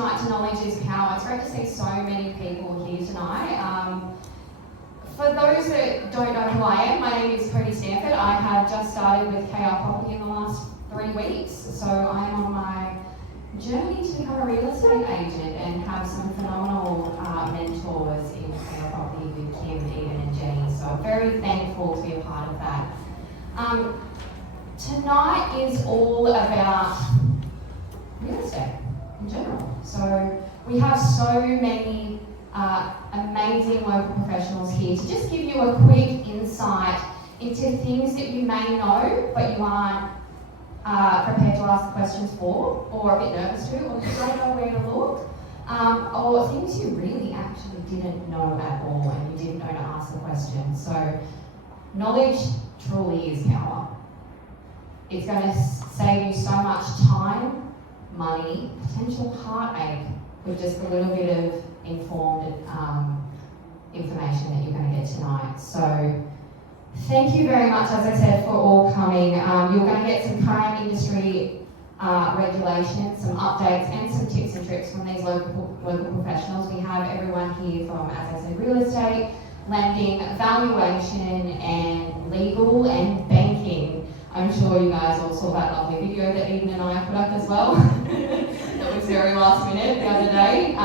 tonight to Knowledge is Power. It's great to see so many people here tonight. For those that don't know who I am, my name is Cody Stanford. I have just started with KR Property in the last 3 weeks, so I am on my journey to become a real estate agent and have some phenomenal mentors in KR Property with Kim, Eden and Jenny, so I'm very thankful to be a part of that. Tonight is all about real estate in general. So we have so many amazing local professionals here to just give you a quick insight into things that you may know but you aren't prepared to ask questions for, or a bit nervous to, or you don't know where to look, or things you really actually didn't know at all and you didn't know to ask the question. So knowledge truly is power. It's going to save you so much time, money, potential heartache with just a little bit of informed information that you're going to get tonight. So thank you very much, as I said, for all coming. You're going to get some current industry regulations, some updates, and some tips and tricks from these local professionals. We have everyone here from, as I said, real estate, lending, valuation, and legal and banking. I'm sure you guys all saw that lovely video that Eden and I put up as well. That was very last minute the other day.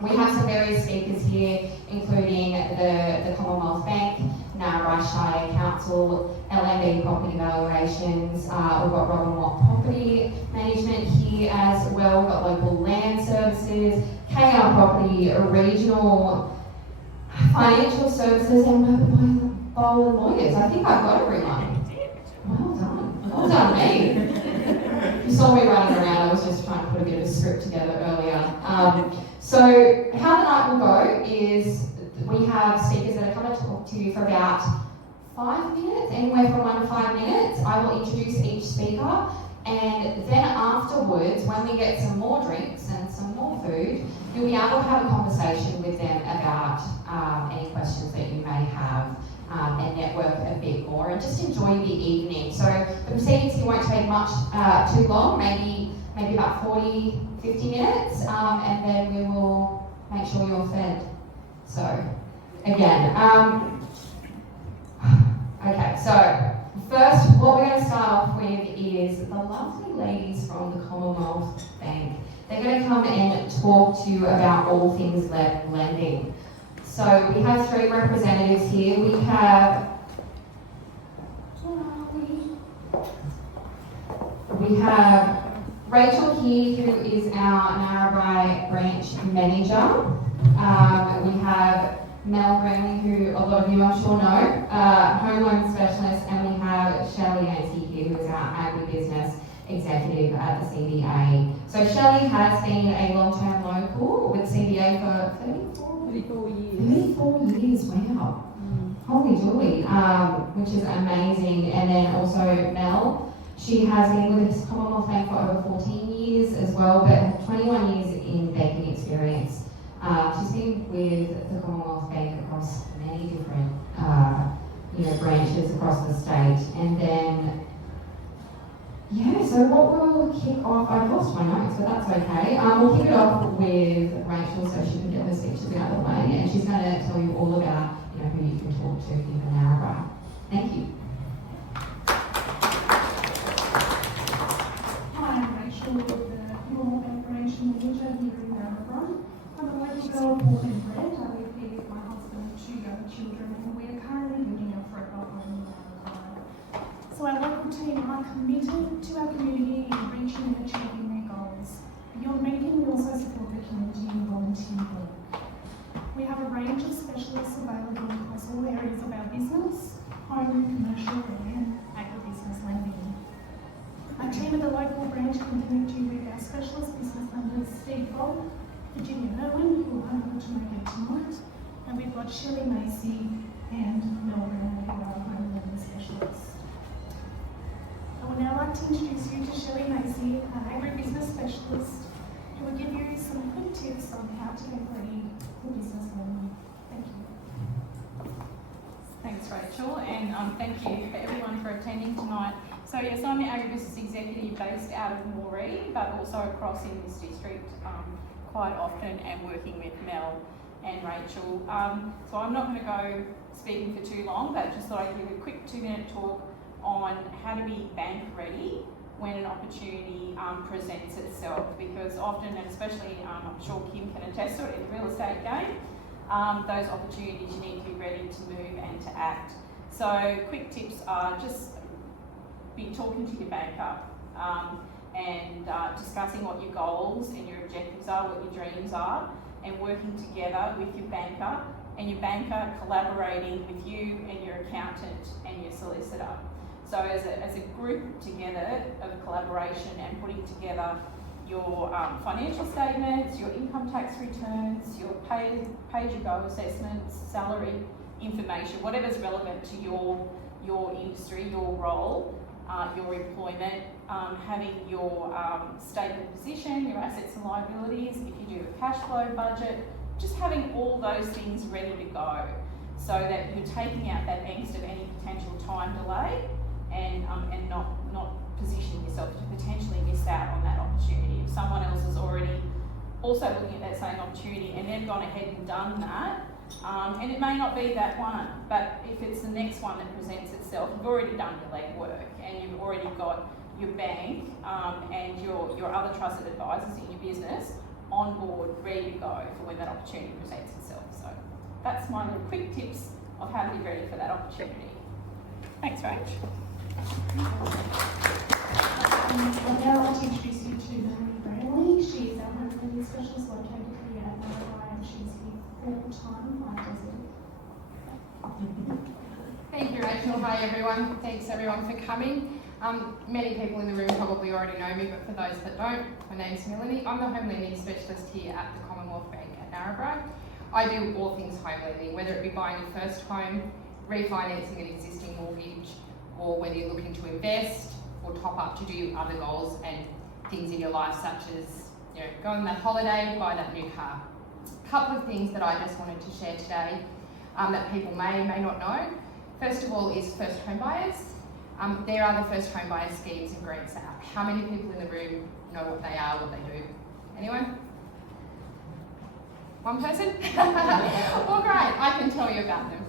We have some various speakers here, including the Commonwealth Bank, Narrabri Shire Council, LMB Property Valuations. We've got Robin Watt Property Management here as well. We've got Local Land Services, KR Property, Regional Financial Services, and Bowl Lawyers. I think I've got everyone. Well done. Well done, me. You saw me running around. I was just trying to put a bit of a script together earlier. So how the night will go is we have speakers that are coming to talk to you for about 5 minutes, anywhere from 1 to 5 minutes. I will introduce each speaker, and then afterwards, when we get some more drinks and some more food, you'll be able to have a conversation with them about any questions that you may have. And network a bit more and just enjoy the evening. So the proceedings here won't take much too long, maybe about 40, 50 minutes, and then we will make sure you're fed. So again, okay, so first what we're going to start off with is the lovely ladies from the Commonwealth Bank. They're going to come and talk to you about all things lending. So we have 3 representatives here. We have, Rachel here, who is our Narrabri branch manager. We have Mel Bramley, who a lot of you I'm sure know, home loan specialist, and we have Shelley Nancy here, who is our agribusiness executive at the CBA. So Shelley has been a long-term local with CBA for 34 years. 34 years, wow. Holy jolly, which is amazing. And then also Mel, she has been with the Commonwealth Bank for over 14 years as well, but 21 years in banking experience. She's been with the Commonwealth Bank across many different branches across the state. And then, yeah, so what we'll kick off, I've lost my notes, but that's okay. We'll kick it off with Rachel so she can get her speeches out of the way, and she's going to tell you all about who you can talk to in Narrabri. Thank you. Hi, I'm Rachel with the Commonwealth Bank branch manager here in Narrabri. I'm a local girl born and bred. I live here with my husband and 2 young children, and we are currently building our forever home in Narrabri. So our local team are committed to our community in reaching and achieving their goals. Beyond banking, we also support the community in volunteer work. We have a range of specialists available across all areas of our business, home, commercial and agribusiness lending. Our team at the local branch continue to with our specialist business lenders Steve Bob, Virginia Irwin, who are unable to make it tonight, and we've got Shelley Macy and Mel Bramley, who are home lending specialists. I would now like to introduce you to Shelley Macy, an agribusiness specialist, who will give you some quick tips on how to get ready for business lending. Thank you. Thanks, Rachel, and thank you for everyone for attending tonight. So yes, I'm the agribusiness executive based out of Narrabri, but also across in this district quite often, and working with Mel and Rachel. So I'm not going to go speaking for too long, but just thought I'd give a quick 2-minute talk on how to be bank ready when an opportunity presents itself, because often, and especially I'm sure Kim can attest to it in the real estate game, those opportunities you need to be ready to move and to act. So quick tips are just be talking to your banker and discussing what your goals and your objectives are, what your dreams are, and working together with your banker, and your banker collaborating with you and your accountant and your solicitor. So as a group together of collaboration and putting together your financial statements, your income tax returns, your pay-as-you-go assessments, salary information, whatever's relevant to your industry, your role, your employment, having your statement position, your assets and liabilities, if you do a cash flow budget, just having all those things ready to go so that you're taking out that angst of any potential time delay and not positioning yourself to potentially miss out on that opportunity. If someone else is already also looking at that same opportunity and they've gone ahead and done that, and it may not be that one, but if it's the next one that presents itself, you've already done your legwork and you've already got your bank and your other trusted advisors in your business on board, ready to go for when that opportunity presents itself. So that's my little quick tips of how to be ready for that opportunity. Thanks, Rach. I'd now like to introduce you to Narrabri. She is our home cleaning specialist located here at Narrabri, and she's here full-time 5 days a week. Thank you, Rachel. Hi, everyone. Thanks, everyone, for coming. Many people in the room probably already know me, but for those that don't, my name's Melanie. I'm the home lending specialist here at the Commonwealth Bank at Narrabri. I do all things home lending, whether it be buying your first home, refinancing an existing mortgage, or whether you're looking to invest or top up to do other goals and things in your life, such as go on that holiday, buy that new car. A couple of things that I just wanted to share today that people may or may not know. First of all is first home buyers. There are the first home buyer schemes and grants out. How many people in the room know what they are, what they do? Anyone? One person? Well, great, I can tell you about them.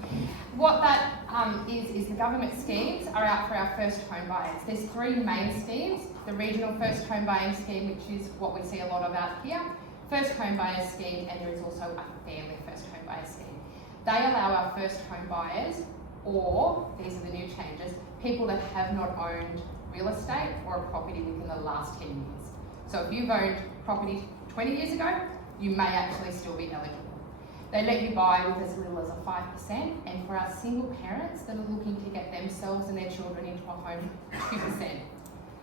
What that is the government schemes are out for our first home buyers. There's 3 main schemes. The regional first home buying scheme, which is what we see a lot of out here, first home buyer scheme, and there is also a family first home buyer scheme. They allow our first home buyers, or these are the new changes, people that have not owned real estate or a property within the last 10 years. So if you've owned property 20 years ago, you may actually still be eligible. They let you buy with as little as a 5%, and for our single parents that are looking to get themselves and their children into a home, 2%.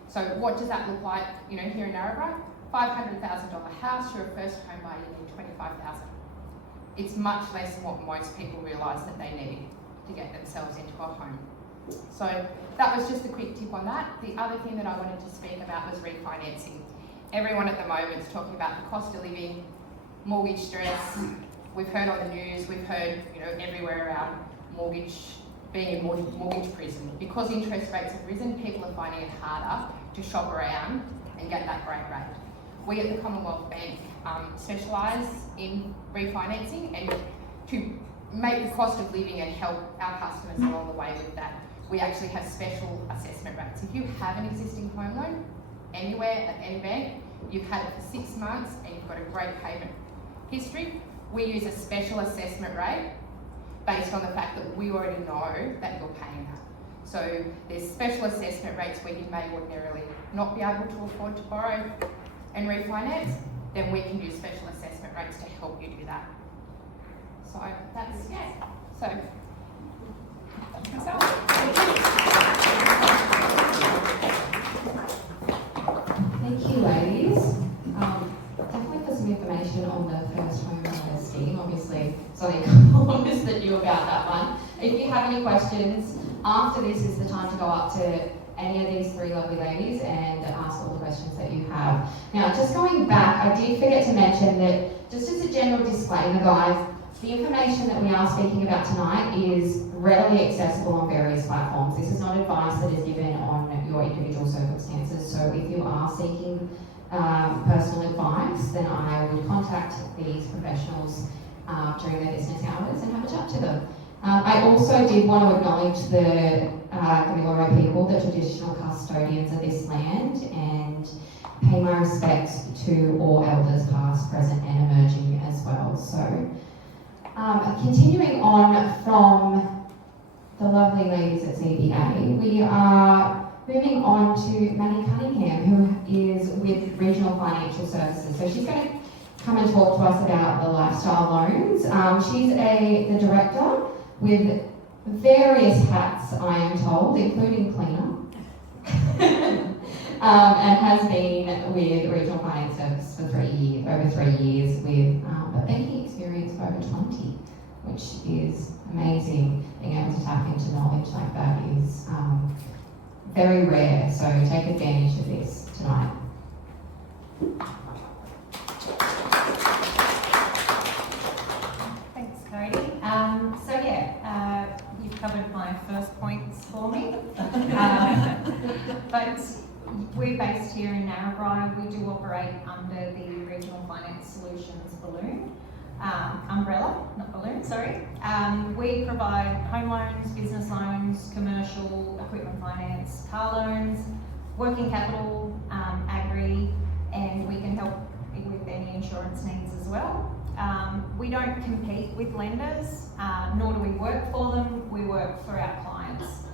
So what does that look like, here in Narrabri? $500,000 house, you're a first home buyer, you need $25,000. It's much less than what most people realise that they need to get themselves into a home. So that was just a quick tip on that. The other thing that I wanted to speak about was refinancing. Everyone at the moment is talking about the cost of living, mortgage stress. We've heard on the news, we've heard everywhere around being in mortgage prison. Because interest rates have risen, people are finding it harder to shop around and get that great rate. We at the Commonwealth Bank specialise in refinancing, and to make the cost of living and help our customers along the way with that, we actually have special assessment rates. If you have an existing home loan anywhere at any bank, you've had it for 6 months and you've got a great payment history, we use a special assessment rate based on the fact that we already know that you're paying that. So there's special assessment rates where you may ordinarily not be able to afford to borrow and refinance, then we can use special assessment rates to help you do that. So that's, so that's myself. Thank you, ladies. Definitely for some information on the first home buyer scheme. Obviously, something that knew about that one. If you have any questions, after this is the time to go up to any of these 3 lovely ladies and ask all the questions that you have. Now, just going back, I did forget to mention that, just as a general disclaimer, guys, the information that we are speaking about tonight is readily accessible on various platforms. This is not advice that is given on your individual circumstances. So if you are seeking personal advice, then I would contact these professionals during their business hours and have a chat to them. I also did want to acknowledge the Gamilaroi people, the traditional custodians of this land, and pay my respects to all elders past, present and emerging as well. So continuing on from the lovely ladies at CBA, we are moving on to Manny Cunningham, who is with Regional Financial Services. So she's going to come and talk to us about the lifestyle loans. She's the director with various hats, I am told, including cleaner, and has been with Regional Finance Services for over 3 years, with a banking experience of over 20, which is amazing. Being able to tap into knowledge like that is very rare, so take advantage of this tonight. Thanks, Cody. You've covered my first points for me. But we're based here in Narrabri. We do operate under the Regional Finance Solutions balloon. Umbrella, not balloon, sorry. We provide home loans, business loans, commercial, equipment finance, car loans, working capital, agri, and we can help with any insurance needs as well. We don't compete with lenders, nor do we work for them, we work for our clients.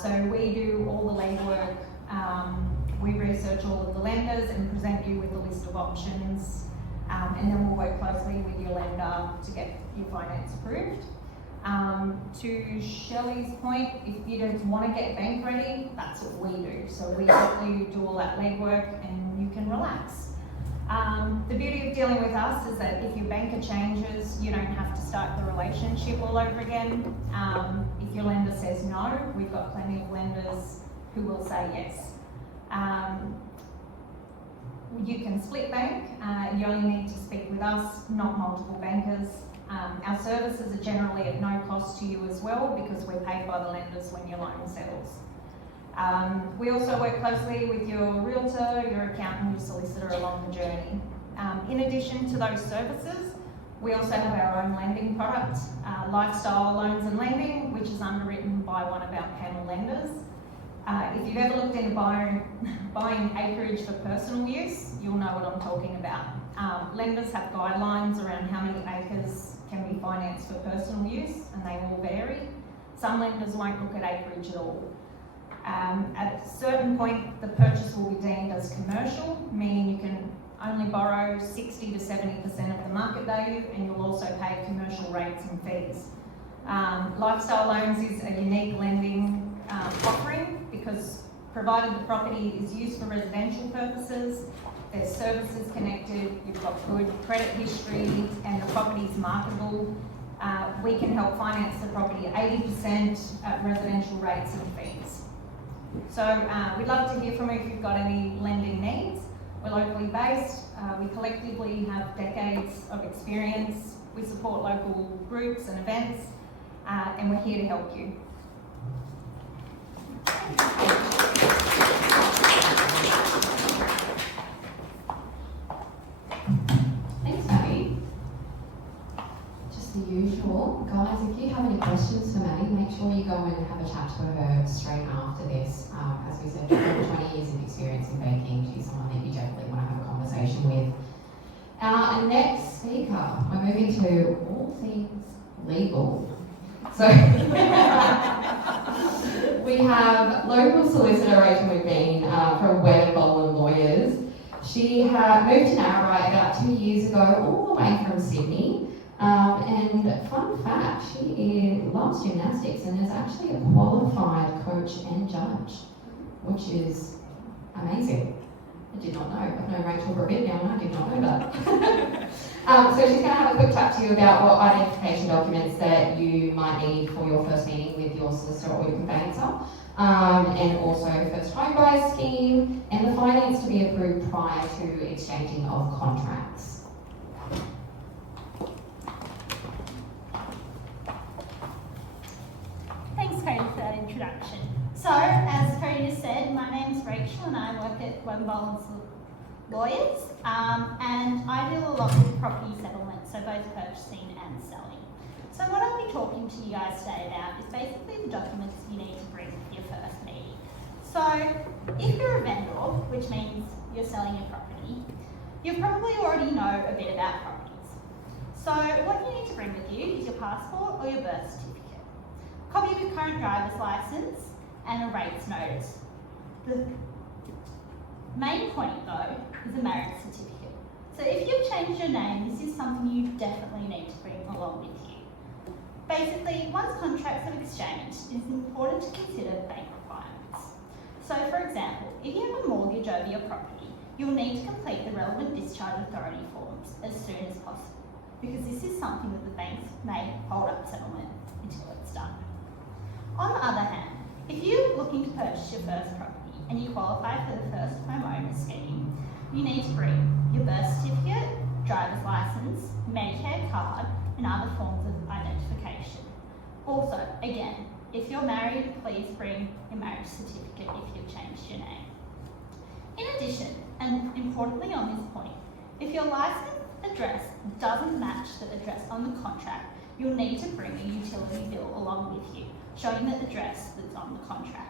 So we do all the legwork, we research all of the lenders and present you with a list of options, and then we'll work closely with your lender to get your finance approved. To Shelley's point, if you don't want to get bank ready, that's what we do. So we help you do all that legwork and you can relax. The beauty of dealing with us is that if your banker changes, you don't have to start the relationship all over again. If your lender says no, we've got plenty of lenders who will say yes. You can split bank, you only need to speak with us, not multiple bankers. Our services are generally at no cost to you as well because we're paid by the lenders when your loan settles. We also work closely with your realtor, your accountant, your solicitor along the journey. In addition to those services, we also have our own lending product, Lifestyle Loans and Lending, which is underwritten by one of our panel lenders. If you've ever looked into buying acreage for personal use, you'll know what I'm talking about. Lenders have guidelines around how many acres can be financed for personal use, and they all vary. Some lenders won't look at acreage at all. At a certain point, the purchase will be deemed as commercial, meaning you can only borrow 60 to 70% of the market value, and you'll also pay commercial rates and fees. Lifestyle loans is a unique lending offering because provided the property is used for residential purposes, there's services connected, you've got good credit history, and the property is marketable, we can help finance the property at 80% at residential rates and fees. So we'd love to hear from you if you've got any lending needs. We're locally based, we collectively have decades of experience, we support local groups and events, and we're here to help you. Thanks, Maddie. Just the usual. Guys, if you have any questions for Maddie, make sure you go and have a chat to her straight after this. As we said, she's over 20 years of experience in banking. She's someone that you definitely want to have a conversation with. Our next speaker, we're moving to all things legal. So we have local solicitor Rachel McBean from Webb & Boland Lawyers. She moved to Narrabri about 2 years ago, all the way from Sydney. And fun fact, she loves gymnastics and is actually a qualified coach and judge, which is amazing. I did not know. I've known Rachel for a bit now and I did not know that. So she's going to have a quick chat to you about what identification documents that you might need for your first meeting with your solicitor or your conveyancer, and also first home buyer scheme and the finance to be approved prior to exchanging of contracts. Thanks, Cody, for that introduction. So, as Cody just said, my name's Rachel and I work at Wembold's Lawyers, and I deal a lot with property settlement, so both purchasing and selling. So what I'll be talking to you guys today about is basically the documents you need to bring to your first meeting. So if you're a vendor, which means you're selling your property, you probably already know a bit about properties. So what you need to bring with you is your passport or your birth certificate, a copy of your current driver's license, and a rates notice. The main point though is a marriage certificate. So if you've changed your name, this is something you definitely need to bring along with you. Basically, once contracts have exchanged, it is important to consider bank requirements. So for example, if you have a mortgage over your property, you'll need to complete the relevant discharge authority forms as soon as possible, because this is something that the banks may hold up settlement until it's done. On the other hand, if you're looking to purchase your first property and you qualify for the first homeowner scheme, you need to bring your birth certificate, driver's license, Medicare card, and other forms of identification. Also, again, if you're married, please bring your marriage certificate if you've changed your name. In addition, and importantly on this point, if your license address doesn't match the address on the contract, you'll need to bring a utility bill along with you, showing the address that's on the contract.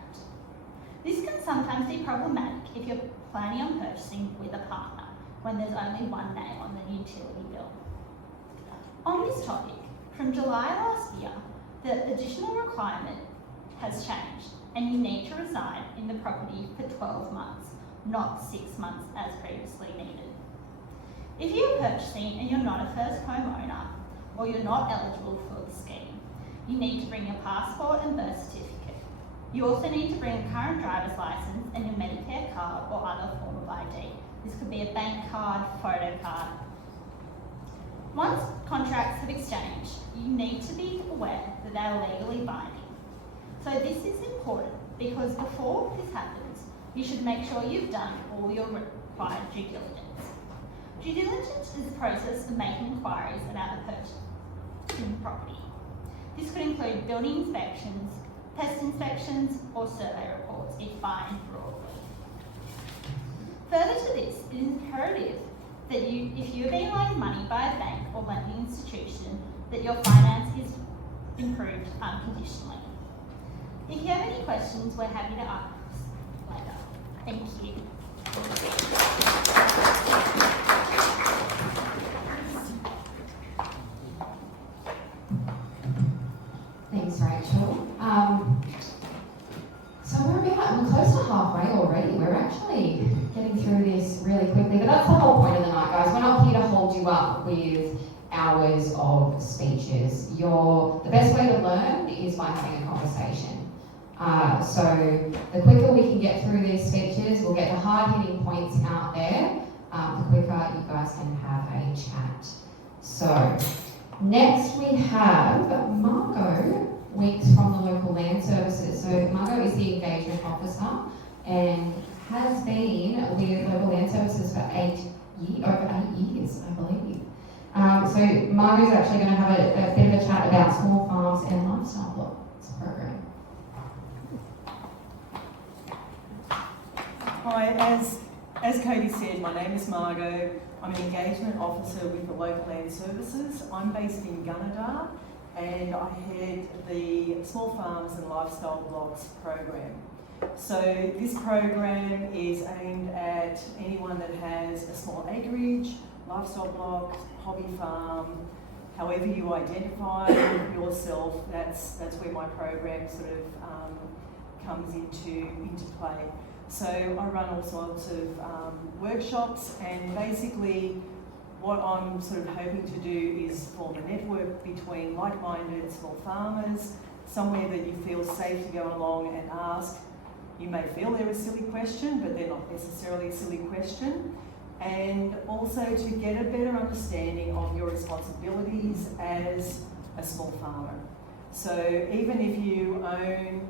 This can sometimes be problematic if you're planning on purchasing with a partner, when there's only one name on the utility bill. On this topic, from July last year, the additional requirement has changed and you need to reside in the property for 12 months, not 6 months as previously needed. If you're purchasing and you're not a first homeowner or you're not eligible for the scheme, you need to bring your passport and birth certificate. You also need to bring a current driver's license and your Medicare card or other form of ID. This could be a bank card, photo card. Once contracts have exchanged, you need to be aware that they are legally binding. So this is important because before this happens, you should make sure you've done all your required due diligence. Due diligence is the process of making inquiries about the purchasing property. This could include building inspections, pest inspections, or survey reports if defined broadly. Further to this, it is imperative that if you're being loaned money by a bank or lending institution, that your finance is improved unconditionally. If you have any questions, we're happy to ask later. Thank you. Thanks, Rachel. So we're close to halfway already. We're actually getting through this really quickly, but that's the whole point of the night, guys. We're not here to hold you up with hours of speeches. The best way to learn is by having a conversation. So the quicker we can get through these speeches, we'll get the hard-hitting points out there, the quicker you guys can have a chat. So next we have Margot Weeks from the Local Land Services. So Margot is the engagement officer and has been with Local Land Services for over 8 years, I believe. So Margot's actually going to have a bit of a chat about small farms and lifestyle blocks program. Hi, as Cody said, my name is Margot. I'm an engagement officer with the Local Land Services. I'm based in Gunnedah and I head the Small Farms and Lifestyle Blocks program. So this program is aimed at anyone that has a small acreage, lifestyle block, hobby farm, however you identify yourself, that's where my program sort of comes into play. So I run all sorts of workshops, and basically what I'm sort of hoping to do is form a network between like-minded small farmers, somewhere that you feel safe to go along and ask. You may feel they're a silly question, but they're not necessarily a silly question. And also to get a better understanding of your responsibilities as a small farmer. So even if you own,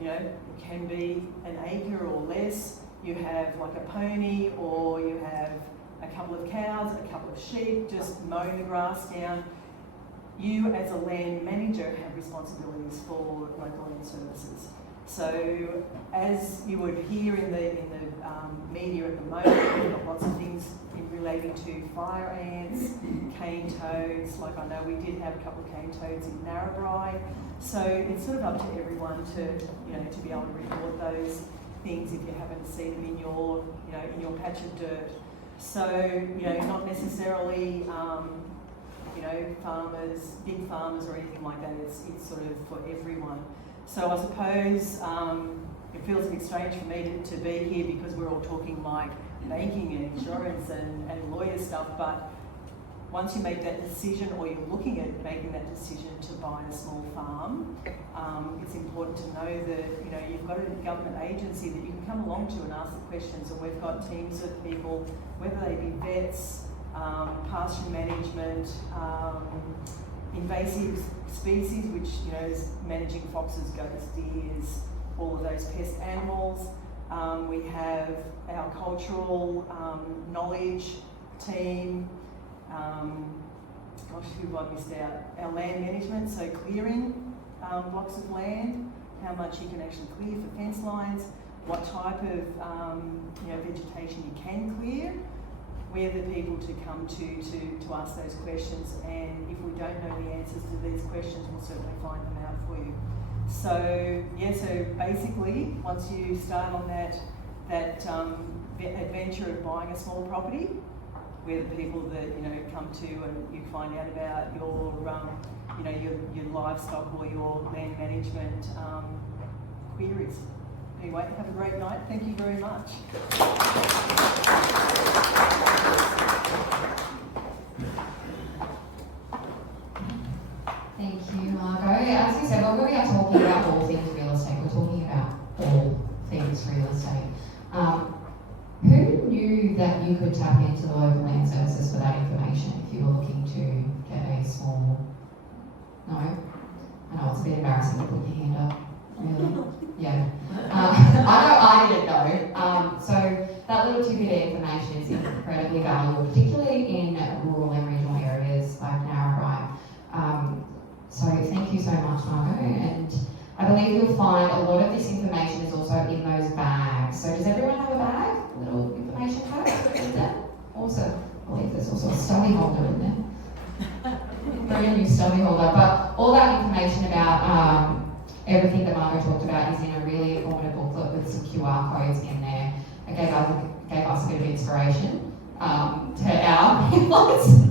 it can be an acre or less, you have like a pony or you have a couple of cows, a couple of sheep, just mowing the grass down. You as a land manager have responsibilities for local land services. So as you would hear in the media at the moment, we've got lots of things relating to fire ants, cane toads. Like I know we did have a couple of cane toads in Narrabri. So it's sort of up to everyone to be able to report those things if you happen to see them in your patch of dirt. So not necessarily farmers, big farmers or anything like that. It's sort of for everyone. So I suppose it feels a bit strange for me to be here because we're all talking like banking and insurance and lawyer stuff, but once you make that decision or you're looking at making that decision to buy a small farm, it's important to know that you've got a government agency that you can come along to and ask the questions, and we've got teams of people, whether they be vets, pasture management, invasive species, which is managing foxes, goats, deers, all of those pest animals. We have our cultural knowledge team. Who have I missed out? Our land management, so clearing blocks of land, how much you can actually clear for fence lines, what type of vegetation you can clear. We're the people to come to ask those questions, and if we don't know the answers to these questions, we'll certainly find them out for you. So so basically, once you start on that adventure of buying a small property, we're the people that come to and you find out about your your livestock or your land management queries. Anyway, have a great night. Thank you very much. Thank you, Margot. As you said, we are talking about all things real estate. We're talking about all things real estate. Who knew that you could tap into the local land services for that information if you were looking to get a small... No? I know it's a bit embarrassing to put your hand up. Really? Yeah. I know I didn't know. So that little tidbit of information is incredibly valuable, particularly in rural and regional areas like Narrabri. So thank you so much, Margot. And I believe you'll find a lot of this information is also in those bags. So does everyone have a bag? A little information bag in there? Awesome. I believe there's also a study holder in there. Bring a new study holder. But all that information about everything that Margot talked about is in a really informative booklet with some QR codes in there. It gave us a bit of inspiration to our inputs.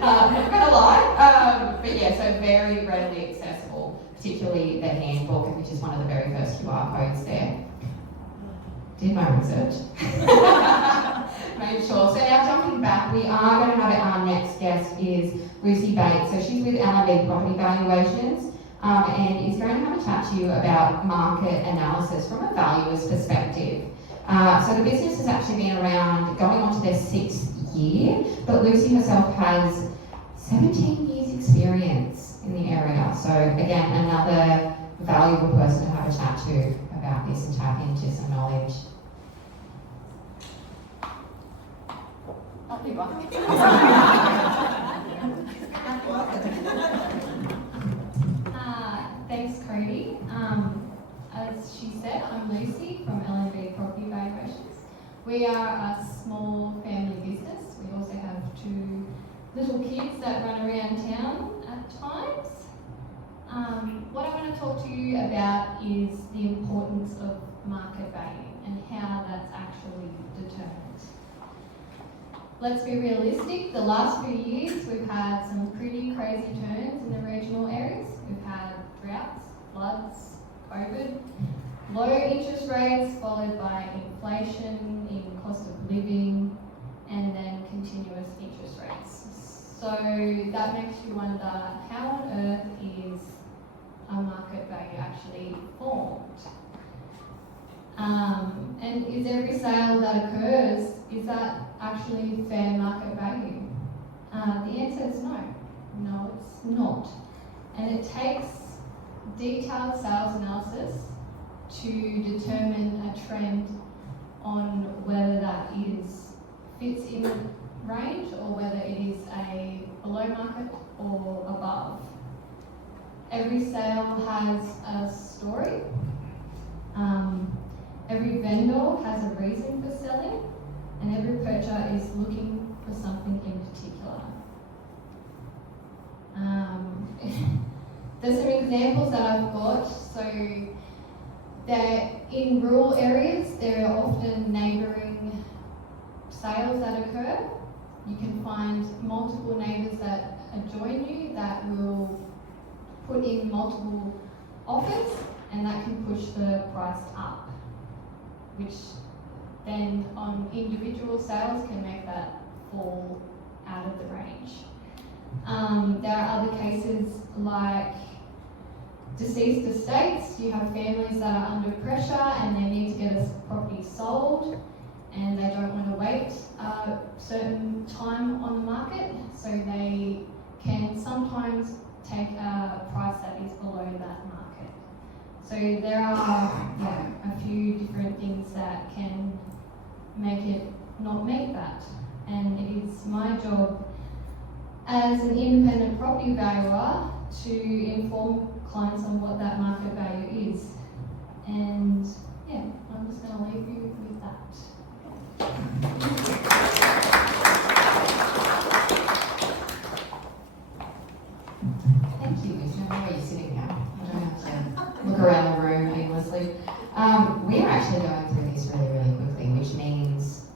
Not gonna lie. But yeah, so very readily accessible, particularly the handbook, which is one of the very first QR codes there. Did my research. Made sure. So now jumping back, we are going to have our next guest is Lucy Bates. So she's with Narrabri Property Valuations and is going to have a chat to you about market analysis from a valuer's perspective. So the business has actually been around going on to their 6th year, but Lucy herself has 17 years experience in the area. So again, another valuable person to have a chat to about this and tap into some knowledge. Thanks, Cody. As she said, I'm Lucy from Narrabri Property Valuations. We are a small family business. We also have 2 little kids that run around town at times. What I want to talk to you about is the importance of market value and how that's actually determined. Let's be realistic. The last few years we've had some pretty crazy turns in the regional areas. We've had droughts, floods, COVID, low interest rates followed by inflation in cost of living, and then continuous interest rates. So that makes you wonder, how on earth is a market value actually formed? And is every sale that occurs, is that actually fair market value? The answer is no. No, it's not. And it takes detailed sales analysis to determine a trend on whether that fits in range or whether it is a below market or above. Every sale has a story, Every vendor has a reason for selling, and every purchaser is looking for something in particular. There's some examples that I've got. So that in rural areas, there are often neighbouring sales that occur. You can find multiple neighbours that join you that will put in multiple offers, and that can push the price up, which then on individual sales can make that fall out of the range. There are other cases like deceased estates. You have families that are under pressure and they need to get a property sold, and they don't want to wait a certain time on the market, so they can sometimes take a price that is below that market. So there are a few different things that can make it not meet that, and it is my job as an independent property valuer to inform clients on what that market value is. And yeah, I'm just going to leave you with that. Thank you, Lucy. Where are you sitting now? I don't have to look around the room aimlessly. We're actually going through this really, really quickly, which means,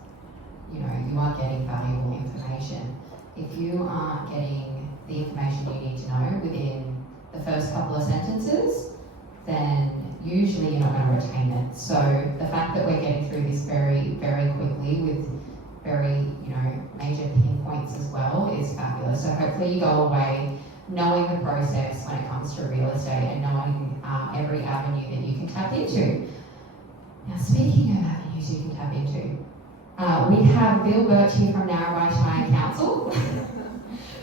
you know, you are getting valuable information. If you aren't getting the information you need to know within the first couple of sentences, then usually you're not going to retain it. So the fact that we're getting through this very, very quickly with very, you know, major pinpoints as well is fabulous. So hopefully you go away knowing the process when it comes to real estate and knowing every avenue that you can tap into. Now, speaking of avenues you can tap into, we have Bill Birch here from Narrabri Shire Council.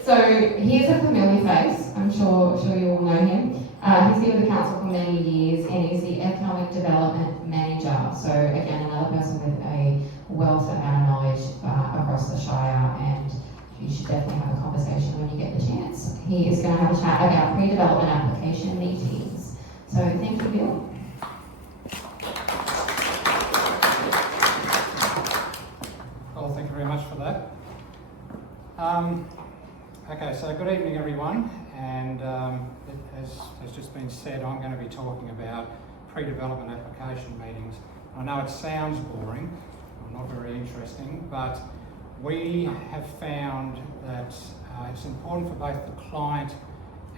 So he is a familiar face. I'm sure you all know him. He's been with the council for many years, and he's the economic development manager. So again, another person with a wealth amount of knowledge across the Shire, and you should definitely have a conversation when you get the chance. He is going to have a chat about pre-development application meetings. So thank you, Bill. Well, thank you very much for that. Okay, so good evening everyone, and as has just been said, I'm going to be talking about pre-development application meetings. I know it sounds boring, or not very interesting, but we have found that it's important for both the client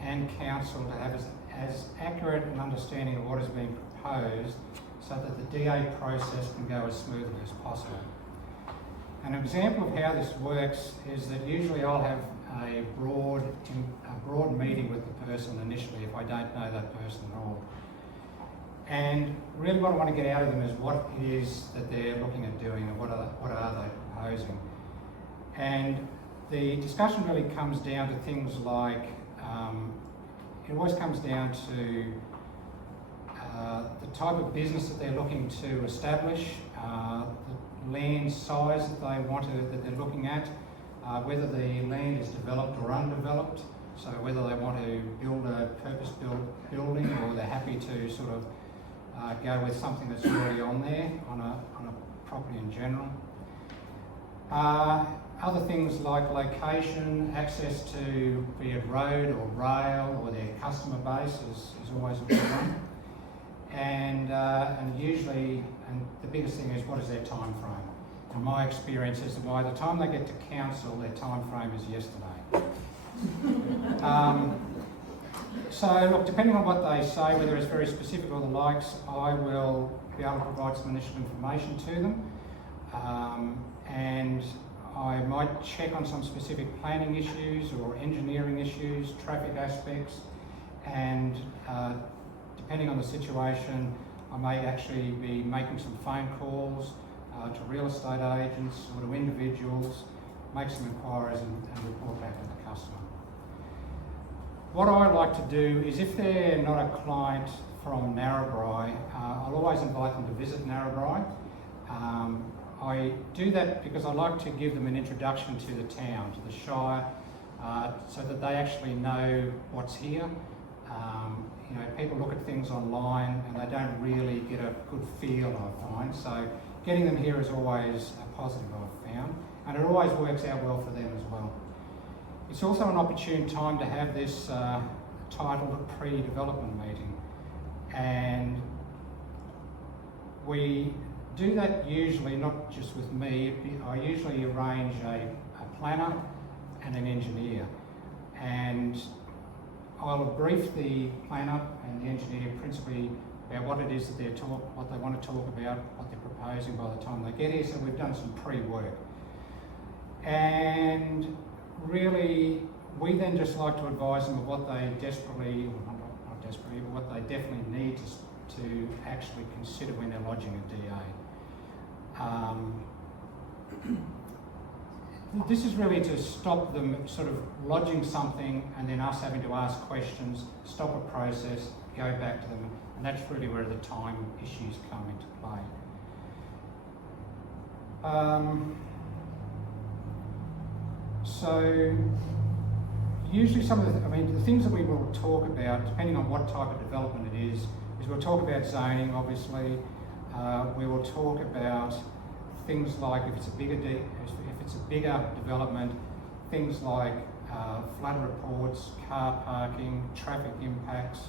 and council to have as accurate an understanding of what is being proposed so that the DA process can go as smoothly as possible. An example of how this works is that usually I'll have a broad meeting with the person initially if I don't know that person at all. And really what I want to get out of them is what it is that they're looking at doing and what are they proposing. And the discussion really comes down to things like, it always comes down to the type of business that they're looking to establish, the land size that they're looking at, whether the land is developed or undeveloped, so whether they want to build a purpose-built building or they're happy to sort of go with something that's already on there, on a property in general. Other things like location, access to be it road or rail or their customer base is always a good one. And usually, and the biggest thing is what is their time frame. And my experience is that by the time they get to council, their time frame is yesterday. So look, depending on what they say, whether it's very specific or the likes, I will be able to provide some initial information to them. And I might check on some specific planning issues or engineering issues, traffic aspects, and depending on the situation, I may actually be making some phone calls to real estate agents or to individuals, make some inquiries and report back to the customer. What I like to do is if they're not a client from Narrabri, I'll always invite them to visit Narrabri. I do that because I like to give them an introduction to the town, to the Shire, so that they actually know what's here. You know, people look at things online and they don't really get a good feel, I find. So getting them here is always a positive, I've found, and it always works out well for them as well. It's also an opportune time to have this titled a pre-development meeting, and we do that usually not just with me. I usually arrange a planner and an engineer, and I'll brief the planner and the engineer principally about what it is that what they want to talk about, what they're proposing by the time they get here. So we've done some pre-work, and really we then just like to advise them of what they desperately, or not desperately, but what they definitely need to actually consider when they're lodging a DA. This is really to stop them sort of lodging something and then us having to ask questions, stop a process, go back to them, and that's really where the time issues come into play. So usually the things that we will talk about, depending on what type of development it is we'll talk about zoning, obviously. We will talk about things like if it's a bigger development, things like flood reports, car parking, traffic impacts,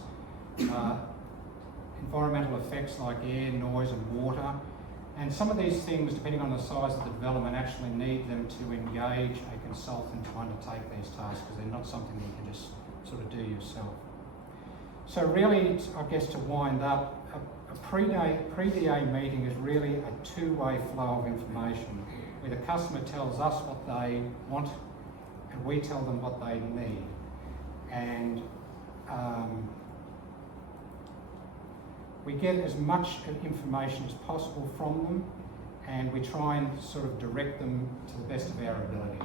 environmental effects like air, noise and water. And some of these things, depending on the size of the development, actually need them to engage a consultant to undertake these tasks, because they're not something that you can just sort of do yourself. So really, I guess to wind up, a pre-DA meeting is really a two-way flow of information, where the customer tells us what they want and we tell them what they need. And we get as much information as possible from them, and we try and sort of direct them to the best of our ability.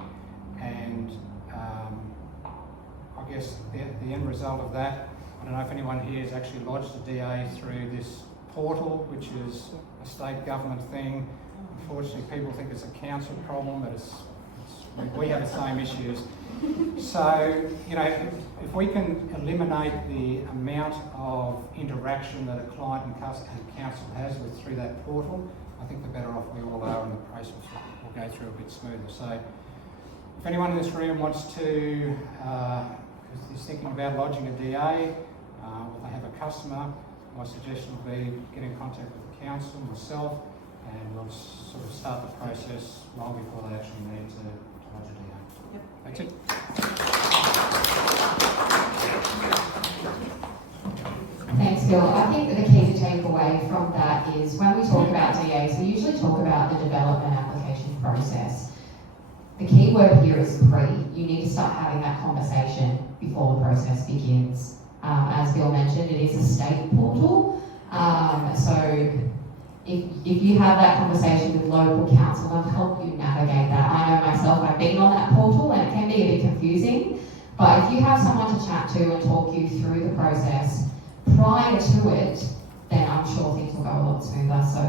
And I guess the end result of that, I don't know if anyone here has actually lodged a DA through this portal, which is a state government thing. Unfortunately, people think it's a council problem, but we have the same issues. So, you know, if we can eliminate the amount of interaction that a client and council has through that portal, I think the better off we all are, and the process will go through a bit smoother. So, if anyone in this room wants to, is thinking about lodging a DA, or they have a customer, my suggestion would be get in contact with the council, myself, and we'll sort of start the process long before they actually need to lodge a DA. Yep. That's it. Thanks, Bill. I think that the key to take away from that is when we talk about DAs, we usually talk about the development application process. The key word here is pre. You need to start having that conversation before the process begins. As Bill mentioned, it is a state portal. So if you have that conversation with local council, they'll help you navigate that. I know myself, I've been on that portal and it can be a bit confusing, but if you have someone to chat to and talk you through the process prior to it, then I'm sure things will go a lot smoother. So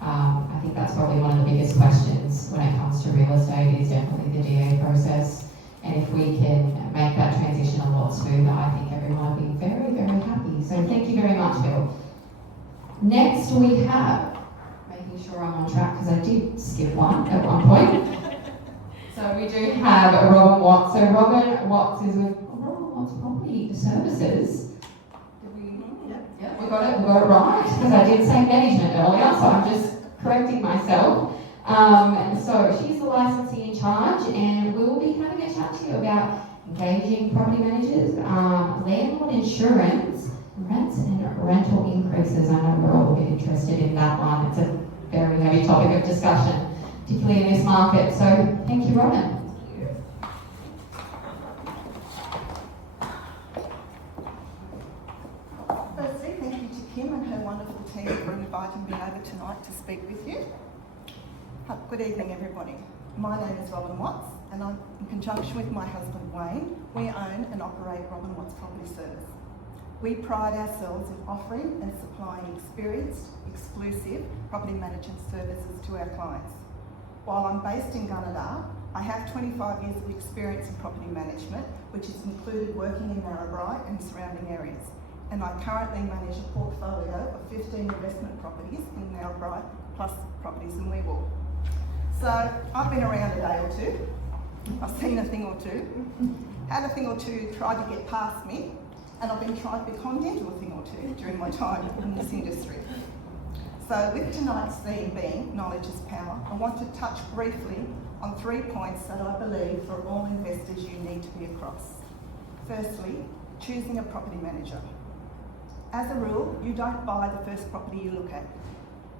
I think that's probably one of the biggest questions when it comes to real estate, is definitely the DA process. And if we can make that transition a lot smoother, I think everyone will be very, very happy. So thank you very much, Bill. Next we have, making sure I'm on track because I did skip one at one point. So we do have Robin Watts. So Robin Watts is with Robin Watts Property Services. Yeah, we got it right, because I did say management earlier, so I'm just correcting myself. And so she's the licensee in charge, and we will be having a chat to you about engaging property managers, landlord insurance, rents and rental increases. I know we're all a bit interested in that one. It's a very heavy topic of discussion, particularly in this market. So thank you, Robin. Firstly, thank you to Kim and her wonderful team for inviting me over tonight to speak with you. Good evening, everybody. My name is Robin Watts, and I'm in conjunction with my husband Wayne, we own and operate Robin Watts Property Service. We pride ourselves in offering and supplying experienced, exclusive property management services to our clients. While I'm based in Gunnedah, I have 25 years of experience in property management, which has included working in Narrabri and surrounding areas. And I currently manage a portfolio of 15 investment properties in Narrabri, plus properties in Leeward. So I've been around a day or two. I've seen a thing or two, had a thing or two tried to get past me, and I've been trying to be conned into a thing or two during my time in this industry. So with tonight's theme being knowledge is power, I want to touch briefly on 3 points that I believe for all investors you need to be across. Firstly, choosing a property manager. As a rule, you don't buy the first property you look at.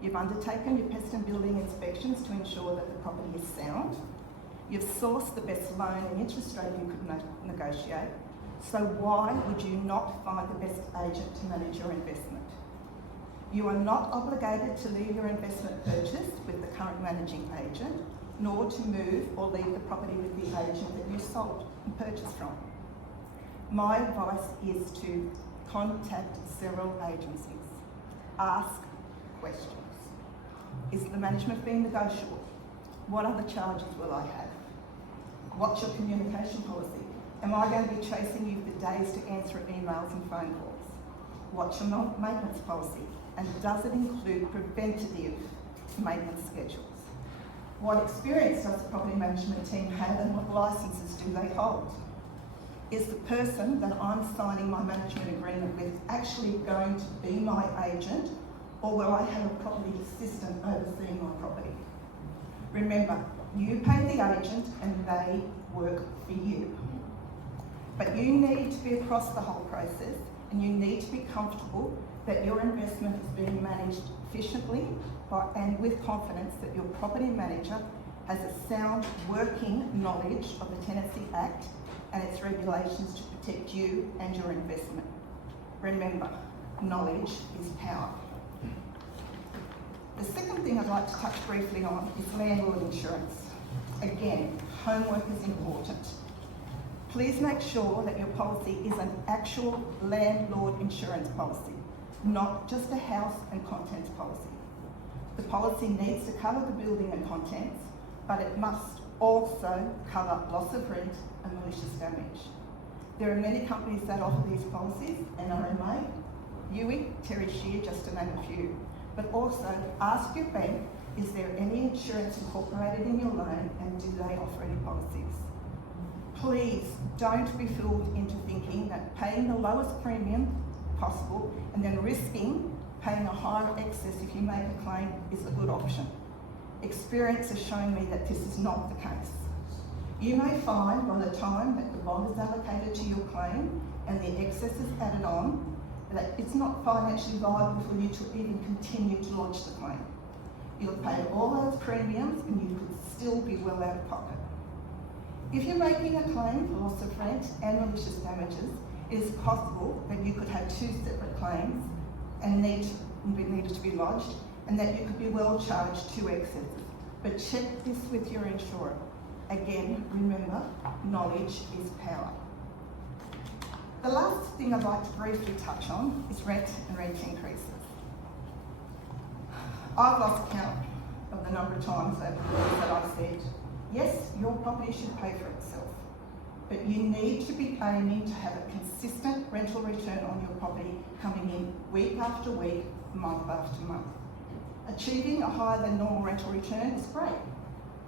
You've undertaken your pest and building inspections to ensure that the property is sound. You've sourced the best loan and interest rate you could negotiate. So why would you not find the best agent to manage your investment? You are not obligated to leave your investment purchase with the current managing agent, nor to move or leave the property with the agent that you sold and purchased from. My advice is to contact several agencies. Ask questions. Is the management fee negotiable? What other charges will I have? What's your communication policy? Am I going to be chasing you for days to answer emails and phone calls? What's your maintenance policy? And does it include preventative maintenance schedules? What experience does the property management team have and what licences do they hold? Is the person that I'm signing my management agreement with actually going to be my agent, or will I have a property assistant overseeing my property? Remember, you pay the agent and they work for you. But you need to be across the whole process, and you need to be comfortable that your investment is being managed efficiently and with confidence that your property manager has a sound working knowledge of the Tenancy Act and its regulations to protect you and your investment. Remember, knowledge is power. The second thing I'd like to touch briefly on is landlord insurance. Again, homework is important. Please make sure that your policy is an actual landlord insurance policy, not just a house and contents policy. The policy needs to cover the building and contents, but it must also cover loss of rent and malicious damage. There are many companies that offer these policies, NRMA, Uy, Terry Shear, just to name a few. But also ask your bank, is there any insurance incorporated in your loan, and do they offer any policies? Please don't be fooled into thinking that paying the lowest premium possible and then risking paying a higher excess if you make a claim is a good option. Experience has shown me that this is not the case. You may find by the time that the bond is allocated to your claim and the excess is added on, that it's not financially viable for you to even continue to lodge the claim. You'll pay all those premiums and you could still be well out of pocket. If you're making a claim for loss of rent and malicious damages, it is possible that you could have two separate claims and needed to be lodged, and that you could be well charged two excesses. But check this with your insurer. Again, remember, knowledge is power. The last thing I'd like to briefly touch on is rent and rent increases. I've lost count of the number of times over the years that I've said, yes, your property should pay for itself, but you need to be aiming to have a consistent rental return on your property coming in week after week, month after month. Achieving a higher than normal rental return is great,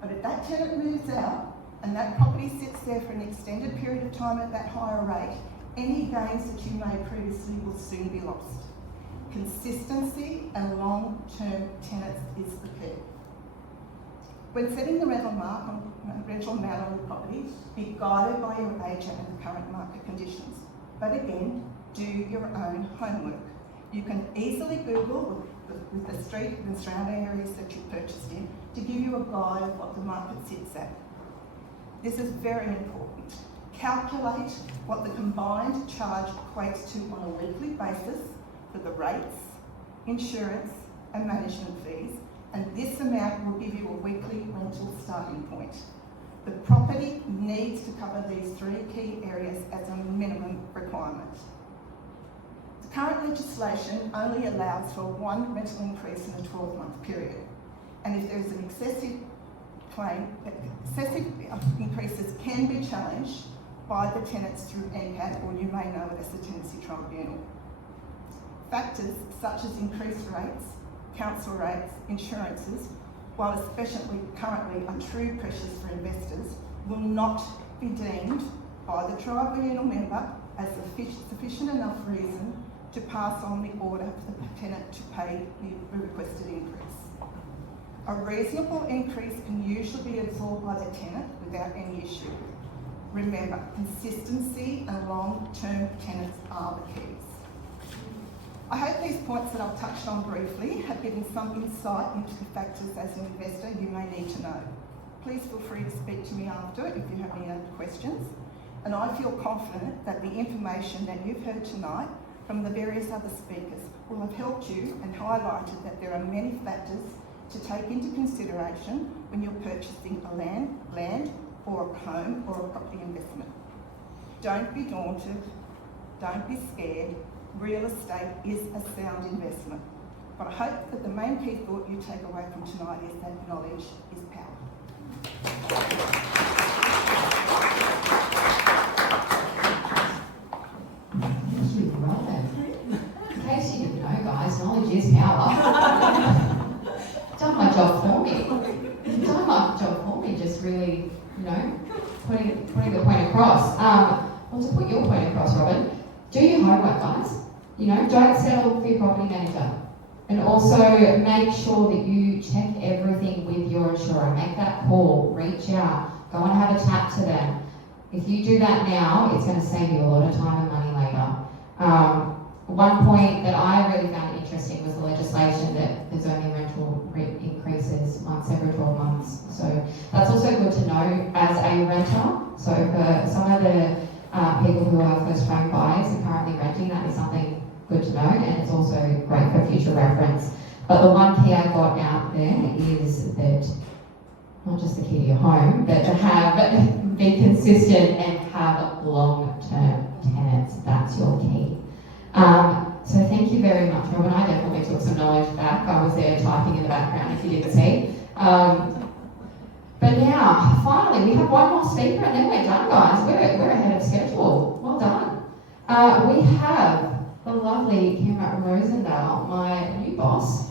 but if that tenant moves out and that property sits there for an extended period of time at that higher rate, any gains that you made previously will soon be lost. Consistency and long-term tenants is the key. When setting the rental amount on your property, be guided by your agent and the current market conditions. But again, do your own homework. You can easily Google with the street and surrounding areas that you purchased in to give you a guide of what the market sits at. This is very important. Calculate what the combined charge equates to on a weekly basis for the rates, insurance and management fees, and this amount will give you a weekly rental starting point. The property needs to cover these three key areas as a minimum requirement. The current legislation only allows for one rental increase in a 12-month period, and if there is an excessive claim that excessive increases can be challenged by the tenants through NCAT, or you may know it as the Tenancy Tribunal. Factors such as increased rates, council rates, insurances, while especially currently are true pressures for investors, will not be deemed by the tribunal member as sufficient enough reason to pass on the order for the tenant to pay the requested increase. A reasonable increase can usually be absorbed by the tenant without any issue. Remember, consistency and long-term tenants are the keys. I hope these points that I've touched on briefly have given some insight into the factors as an investor you may need to know. Please feel free to speak to me after it if you have any other questions. And I feel confident that the information that you've heard tonight from the various other speakers will have helped you and highlighted that there are many factors to take into consideration when you're purchasing a land or a home or a property investment. Don't be daunted, don't be scared. Real estate is a sound investment. But I hope that the main key thought you take away from tonight is that knowledge is power. Thank you, Robin. In case you didn't know, guys, knowledge is power. Done my job for me. You've done my job for me, just really, putting the point across. Well, to put your point across, Robin, do your homework, guys. Don't settle for your property manager. And also make sure that you check everything with your insurer. Make that call, reach out, go and have a chat to them. If you do that now, it's going to save you a lot of time and money later. One point that I really found interesting was the legislation that there's only rental increases once every 12 months. So that's also good to know as a renter. So for some of the people who are first home buyers and currently renting, that is something good to know, and it's also great for future reference. But the one key I got out there is that not just the key to your home, but to be consistent and have long-term tenants. That's your key. So thank you very much, Robin. I definitely took some knowledge back. I was there typing in the background if you didn't see. But now, finally, we have one more speaker and then we're done, guys. We're ahead of schedule. Well done. We have the lovely Kim Rosendale, my new boss.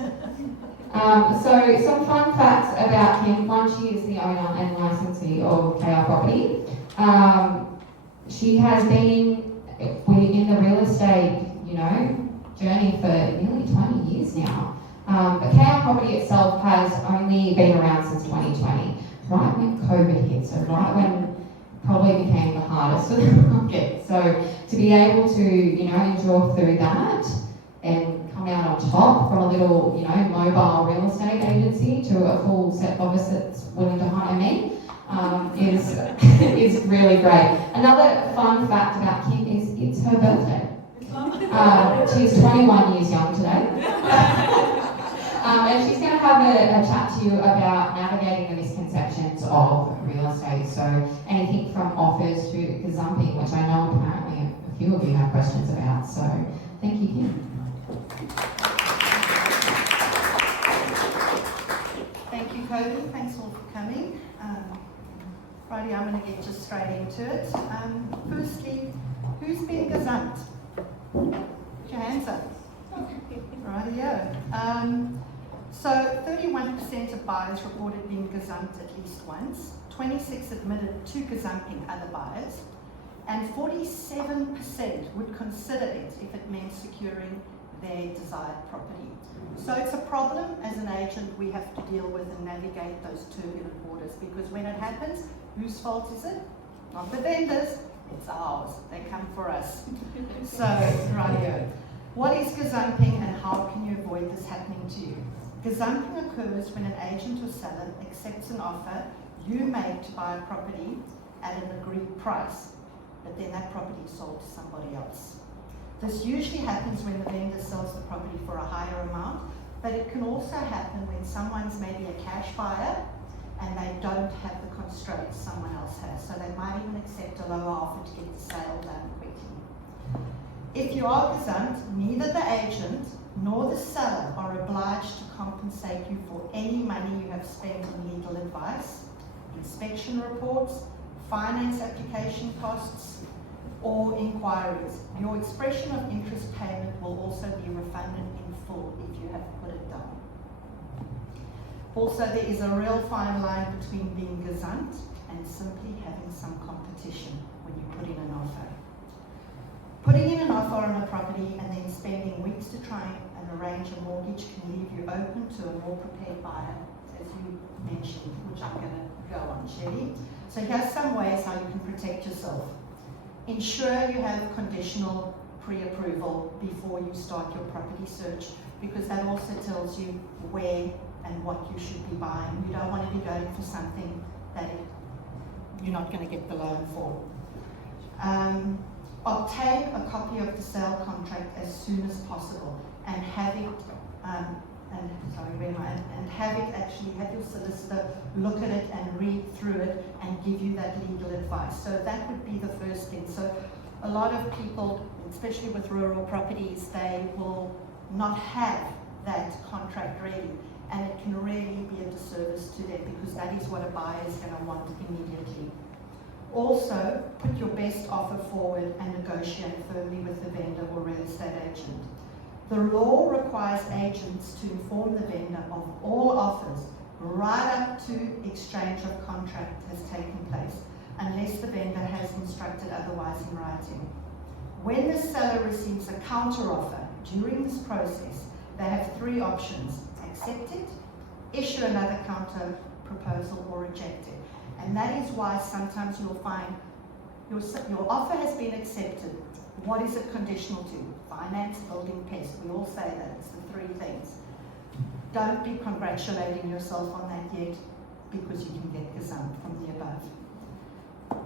So some fun facts about Kim. One, she is the owner and licensee of KR Property. She has been in the real estate, journey for nearly 20 years now. But KR Property itself has only been around since 2020, right when COVID hit, so right when probably became the hardest for the market. So to be able to, endure through that and come out on top from a little, mobile real estate agency to a full set of office that's willing to hire me is really great. Another fun fact about Kim is it's her birthday. She's 21 years young today. And she's going to have a chat to you about navigating the misconceptions of real estate. So anything from offers to gazumping, which I know apparently a few of you have questions about. So thank you, Kim. Thank you, Cody. Thanks all for coming. Righty, I'm going to get just straight into it. Firstly, who's been gazumped? Put your hands up. Rightio. So 31% of buyers reported being gazumped at least once, 26% admitted to gazumping other buyers, and 47% would consider it if it meant securing their desired property. So it's a problem as an agent we have to deal with and navigate those turbulent waters, because when it happens, whose fault is it? Not the vendors, it's ours. They come for us. So, rightio. What is gazumping and how can you avoid this happening to you? Gazumping occurs when an agent or seller accepts an offer you make to buy a property at an agreed price, but then that property is sold to somebody else. This usually happens when the vendor sells the property for a higher amount, but it can also happen when someone's maybe a cash buyer and they don't have the constraints someone else has. So they might even accept a lower offer to get the sale done quickly. If you are gazumped, neither the agent nor the seller are obliged to compensate you for any money you have spent on legal advice inspection reports, finance application costs, or inquiries. Your expression of interest payment will also be refunded in full if you have put it down. Also, there is a real fine line between being gesamt and simply having some competition when you put in an offer. Putting in an offer on a property and then spending weeks to try and arrange a mortgage can leave you open to a more prepared buyer, as you mentioned, which I'm going to go on, Shelley. So here's some ways how you can protect yourself. Ensure you have conditional pre-approval before you start your property search, because that also tells you where and what you should be buying. You don't want to be going for something that you're not going to get the loan for. Obtain a copy of the sale contract as soon as possible and have it have your solicitor look at it and read through it and give you that legal advice. So that would be the first thing. So a lot of people, especially with rural properties, they will not have that contract ready, and it can really be a disservice to them, because that is what a buyer is going to want immediately. Also, put your best offer forward and negotiate firmly with the vendor or real estate agent. The law requires agents to inform the vendor of all offers right up to exchange of contract has taken place, unless the vendor has instructed otherwise in writing. When the seller receives a counter-offer during this process, they have three options: accept it, issue another counter proposal, or reject it. And that is why sometimes you'll find your offer has been accepted. What is it conditional to? Finance, building, pest. We all say that. It's the three things. Don't be congratulating yourself on that yet, because you can get gazumped from the above.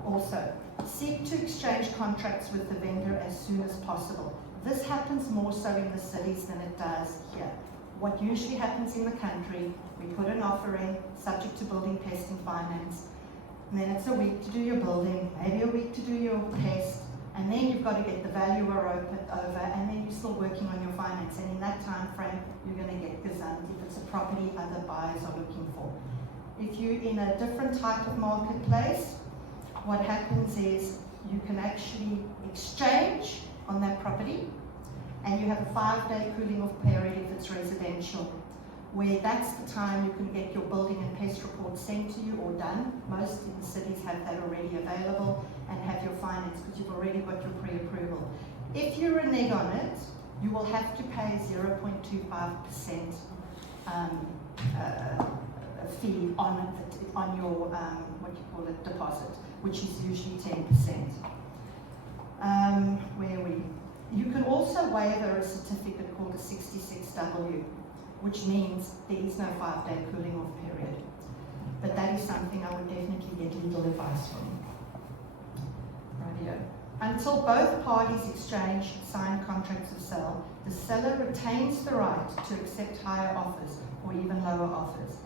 Also, seek to exchange contracts with the vendor as soon as possible. This happens more so in the cities than it does here. What usually happens in the country, we put an offer in, subject to building, pest and finance, and then it's a week to do your building, maybe a week to do your pest, and then you've got to get the valuer over, and then you're still working on your finance, and in that time frame, you're going to get gazumped if it's a property other buyers are looking for. If you're in a different type of marketplace, what happens is you can actually exchange on that property, and you have a 5-day cooling off period if it's residential, where that's the time you can get your building and pest report sent to you or done. Most in the cities have that already available, and have your finance, because you've already got your pre-approval. If you renege on it, you will have to pay 0.25% fee on your deposit, which is usually 10%. You can also waiver a certificate called a 66W, which means there is no 5-day cooling off period. But that is something I would definitely get legal advice from. Rightio. Until both parties exchange signed contracts of sale, the seller retains the right to accept higher offers or even lower offers.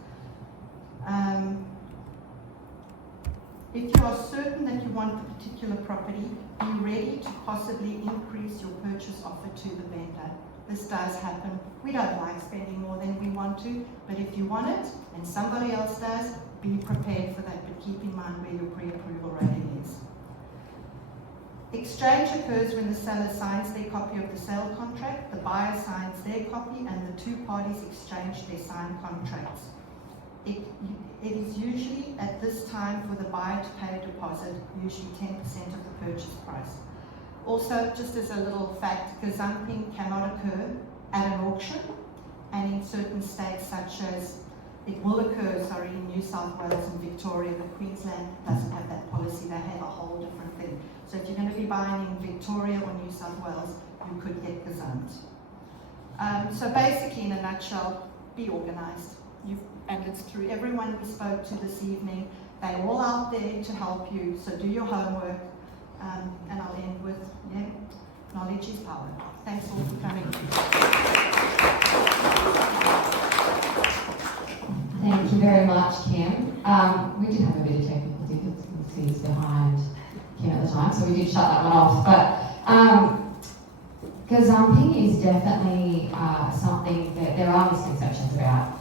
If you are certain that you want the particular property, be ready to possibly increase your purchase offer to the vendor. This does happen. We don't like spending more than we want to, but if you want it and somebody else does, be prepared for that, but keep in mind where your pre-approval rating is. Exchange occurs when the seller signs their copy of the sale contract, the buyer signs their copy, and the two parties exchange their signed contracts. It is usually at this time for the buyer to pay a deposit, usually 10% of the purchase price. Also, just as a little fact, gazumping cannot occur at an auction, and in certain states such as, it will occur, in New South Wales and Victoria, but Queensland doesn't have that policy. They have a whole different thing. So if you're going to be buying in Victoria or New South Wales, you could get gazumped. So basically, in a nutshell, be organised. And it's through everyone we spoke to this evening. They're all out there to help you, so do your homework. And I'll end with, knowledge is power. Thanks all for coming. Thank you very much, Kim. We did have a bit of technical difficulties behind Kim at the time, so we did shut that one off. But gazumping is definitely something that there are misconceptions about.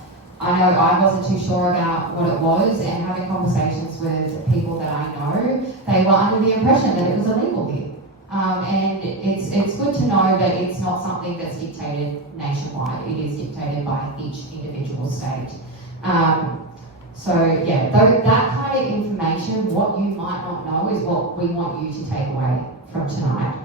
I know I wasn't too sure about what it was, and having conversations with people that I know, they were under the impression that it was illegal here. And it's good to know that it's not something that's dictated nationwide. It is dictated by each individual state. So yeah, that kind of information, what you might not know, is what we want you to take away from tonight.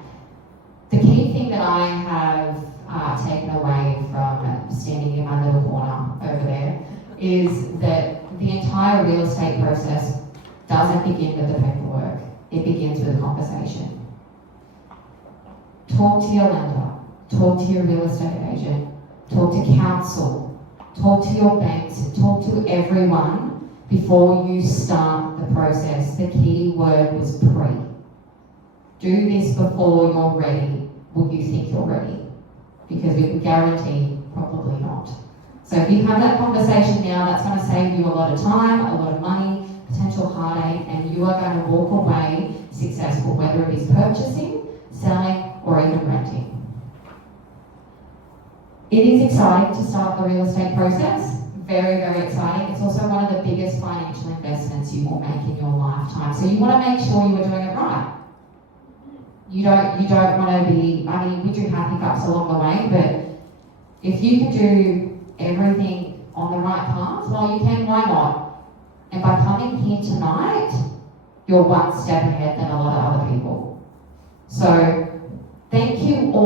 The key thing that I have taken away from standing in my little corner over there is that the entire real estate process doesn't begin with the paperwork. It begins with a conversation. Talk to your lender, talk to your real estate agent, talk to council, talk to your banks, talk to everyone before you start the process. The key word was pre. Do this before you're ready. Will you think you're ready? Because we can guarantee probably not. So if you have that conversation now, that's going to save you a lot of time, a lot of money, potential heartache, and you are going to walk away successful, whether it is purchasing, selling, or even renting. It is exciting to start the real estate process. Very, very exciting. It's also one of the biggest financial investments you will make in your lifetime. So you want to make sure you are doing it right. You don't want to be, I mean, we do have hiccups along the way, but if you can do everything on the right path, well, you can, why not? And by coming here tonight, you're one step ahead than a lot of other people. So thank you all.